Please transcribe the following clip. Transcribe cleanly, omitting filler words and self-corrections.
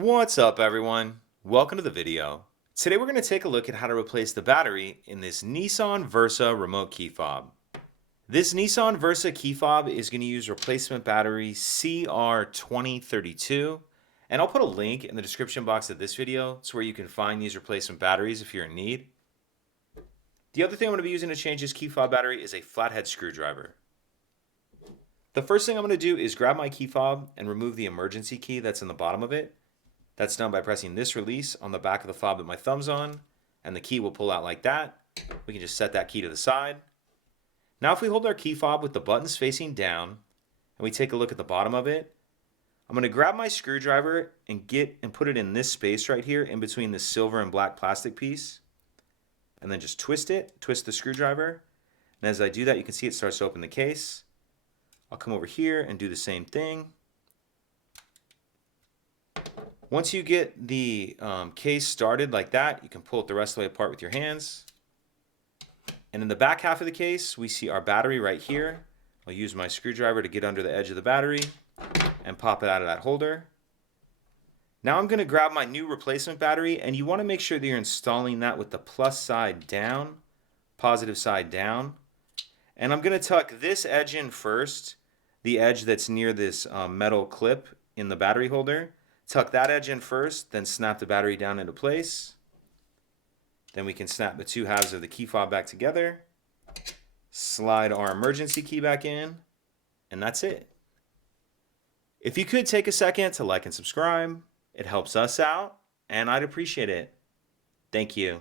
What's up, everyone? Welcome to the video. Today we're going to take a look at how to replace the battery in this Nissan Versa remote key fob. This Nissan Versa key fob is going to use replacement battery CR2032, and I'll put a link in the description box of this video to where you can find these replacement batteries if you're in need. The other thing I'm going to be using to change this key fob battery is a flathead screwdriver. The first thing I'm going to do is grab my key fob and remove the emergency key that's in the bottom of it. That's done by pressing this release on the back of the fob that my thumb's on, and the key will pull out like that. We can just set that key to the side. Now if we hold our key fob with the buttons facing down, and we take a look at the bottom of it, I'm going to grab my screwdriver and put it in this space right here in between the silver and black plastic piece, and then just twist the screwdriver, and as I do that you can see it starts to open the case. I'll come over here and do the same thing. Once you get the case started like that, you can pull it the rest of the way apart with your hands. And in the back half of the case, we see our battery right here. I'll use my screwdriver to get under the edge of the battery and pop it out of that holder. Now I'm going to grab my new replacement battery, and you want to make sure that you're installing that with the plus side down, positive side down. And I'm going to tuck this edge in first, the edge that's near this metal clip in the battery holder. Tuck that edge in first, then snap the battery down into place. Then we can snap the two halves of the key fob back together, slide our emergency key back in, and that's it. If you could take a second to like and subscribe, it helps us out, and I'd appreciate it. Thank you.